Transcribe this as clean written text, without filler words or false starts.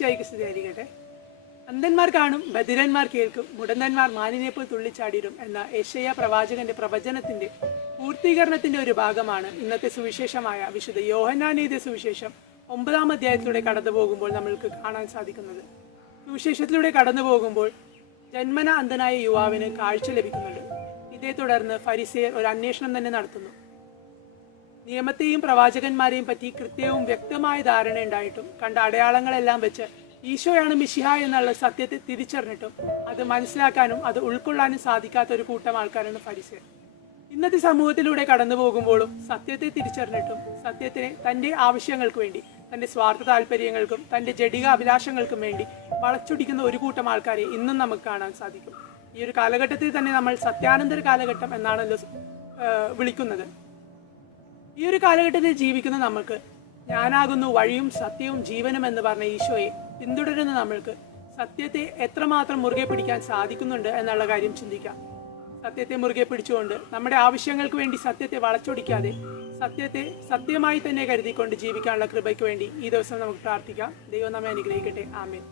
ഈശോയ്ക്ക് സ്തുതിയായിരിക്കട്ടെ. അന്ധന്മാർ കാണും, ബധിരന്മാർ കേൾക്കും, മുടന്തന്മാർ മാനിനെപ്പോൾ തുള്ളിച്ചാടിയിടും എന്ന യെശയ്യാ പ്രവാചകന്റെ പ്രവചനത്തിന്റെ പൂർത്തീകരണത്തിന്റെ ഒരു ഭാഗമാണ് ഇന്നത്തെ സുവിശേഷമായ വിശുദ്ധ യോഹന്നാൻ എഴുതിയ സുവിശേഷം 9-ാം അധ്യായത്തിലൂടെ കടന്നു പോകുമ്പോൾ നമ്മൾക്ക് കാണാൻ സാധിക്കുന്നത്. സുവിശേഷത്തിലൂടെ കടന്നു പോകുമ്പോൾ ജന്മന അന്ധനായ യുവാവിന് കാഴ്ച ലഭിക്കുന്നുണ്ട്. ഇതേ തുടർന്ന് ഫരിസേയർ ഒരു അന്വേഷണം തന്നെ നടത്തുന്നു. നിയമത്തെയും പ്രവാചകന്മാരെയും പറ്റി കൃത്യവും വ്യക്തമായ ധാരണ ഉണ്ടായിട്ടും കണ്ട അടയാളങ്ങളെല്ലാം വെച്ച് ഈശോയാണ് മിശിഹ എന്നുള്ള സത്യത്തെ തിരിച്ചറിഞ്ഞിട്ടും അത് മനസ്സിലാക്കാനും അത് ഉൾക്കൊള്ളാനും സാധിക്കാത്ത ഒരു കൂട്ടം ആൾക്കാരാണ് ഫരിസേയർ. ഇന്നത്തെ സമൂഹത്തിലൂടെ കടന്നു പോകുമ്പോഴും സത്യത്തെ തിരിച്ചറിഞ്ഞിട്ടും സത്യത്തിനെ തൻ്റെ ആവശ്യങ്ങൾക്ക് വേണ്ടി, തൻ്റെ സ്വാർത്ഥ താല്പര്യങ്ങൾക്കും തൻ്റെ ജഡിക അഭിലാഷങ്ങൾക്കും വേണ്ടി വളച്ചൊടിക്കുന്ന ഒരു കൂട്ടം ആൾക്കാരെ ഇന്നും നമുക്ക് കാണാൻ സാധിക്കും. ഈ ഒരു കാലഘട്ടത്തിൽ തന്നെ നമ്മൾ സത്യാനന്തര കാലഘട്ടം എന്നാണല്ലോ വിളിക്കുന്നത്. ഈ ഒരു കാലഘട്ടത്തിൽ ജീവിക്കുന്ന നമ്മൾക്ക് ഞാനാകുന്നു വഴിയും സത്യവും ജീവനും എന്ന് പറഞ്ഞ ഈശോയെ പിന്തുടരുന്ന നമ്മൾക്ക് സത്യത്തെ എത്രമാത്രം മുറുകെ പിടിക്കാൻ സാധിക്കുന്നുണ്ട് എന്നുള്ള കാര്യം ചിന്തിക്കാം. സത്യത്തെ മുറുകെ പിടിച്ചുകൊണ്ട് നമ്മുടെ ആവശ്യങ്ങൾക്ക് വേണ്ടി സത്യത്തെ വളച്ചൊടിക്കാതെ സത്യത്തെ സത്യമായി തന്നെ കരുതിക്കൊണ്ട് ജീവിക്കാനുള്ള കൃപയ്ക്ക് വേണ്ടി ഈ ദിവസം നമുക്ക് പ്രാർത്ഥിക്കാം. ദൈവം നമ്മെ അനുഗ്രഹിക്കട്ടെ. ആമേൻ.